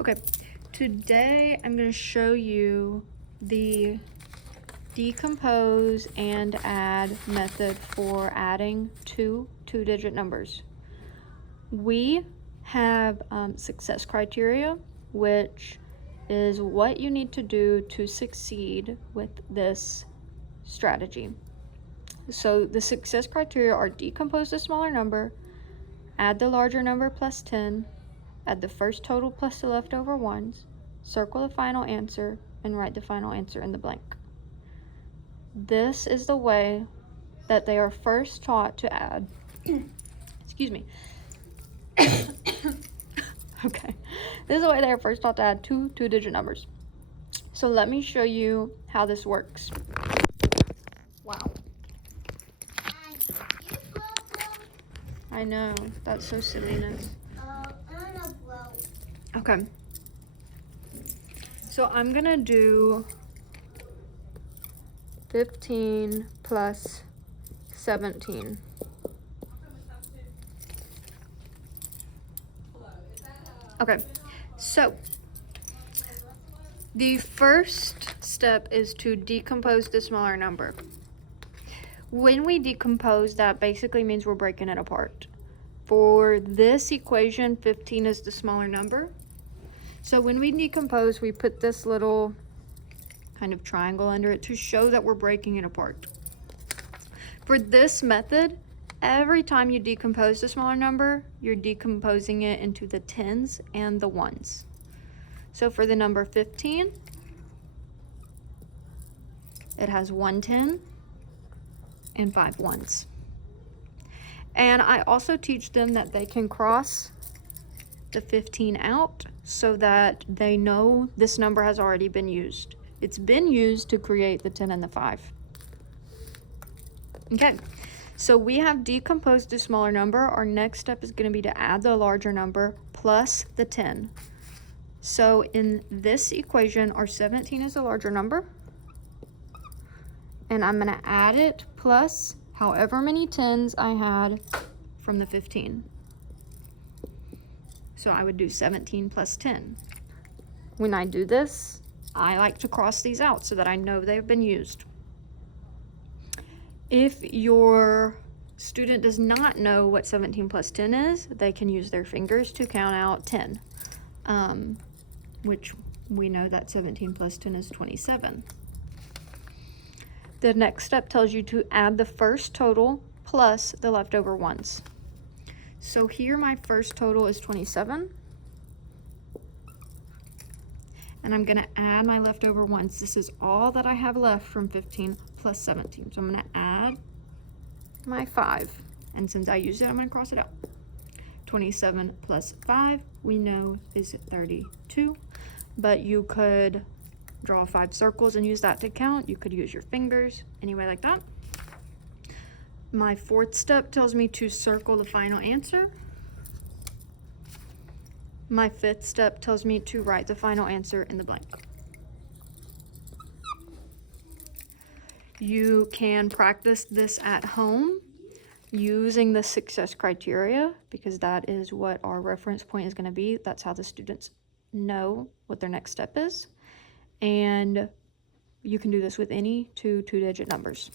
Okay, today I'm going to show you the decompose and add method for adding two-digit numbers. We have success criteria, which is what you need to do to succeed with this strategy. So the success criteria are decompose the smaller number, add the larger number plus 10, add the first total plus the leftover ones, circle the final answer, and write the final answer in the blank. This is the way that they are first taught to add. Excuse me. Okay. This is the way they are first taught to add two-digit numbers. So let me show you how this works. Wow. I know, that's so silliness. Okay. So I'm gonna do 15 plus 17. Okay, so the first step is to decompose the smaller number. When we decompose, that basically means we're breaking it apart. For this equation, 15 is the smaller number. So when we decompose, we put this little kind of triangle under it to show that we're breaking it apart. For this method, every time you decompose the smaller number, you're decomposing it into the tens and the ones. So for the number 15, it has 1 10 and 5 ones. And I also teach them that they can cross the 15 out so that they know this number has already been used. It's been used to create the 10 and the 5. Okay, so we have decomposed the smaller number. Our next step is going to be to add the larger number plus the 10. So in this equation, our 17 is the larger number. And I'm going to add it plus however many 10s I had from the 15. So I would do 17 plus 10. When I do this, I like to cross these out so that I know they've been used. If your student does not know what 17 plus 10 is, they can use their fingers to count out 10, which we know that 17 plus 10 is 27. The next step tells you to add the first total plus the leftover ones. So here my first total is 27. And I'm gonna add my leftover ones. This is all that I have left from 15 plus 17. So I'm gonna add my 5. And since I used it, I'm gonna cross it out. 27 plus 5, we know is 32. But you could draw 5 circles and use that to count. You could use your fingers, anyway like that. My fourth step tells me to circle the final answer. My fifth step tells me to write the final answer in the blank. You can practice this at home using the success criteria because that is what our reference point is going to be. That's how the students know what their next step is. And you can do this with any two-digit numbers.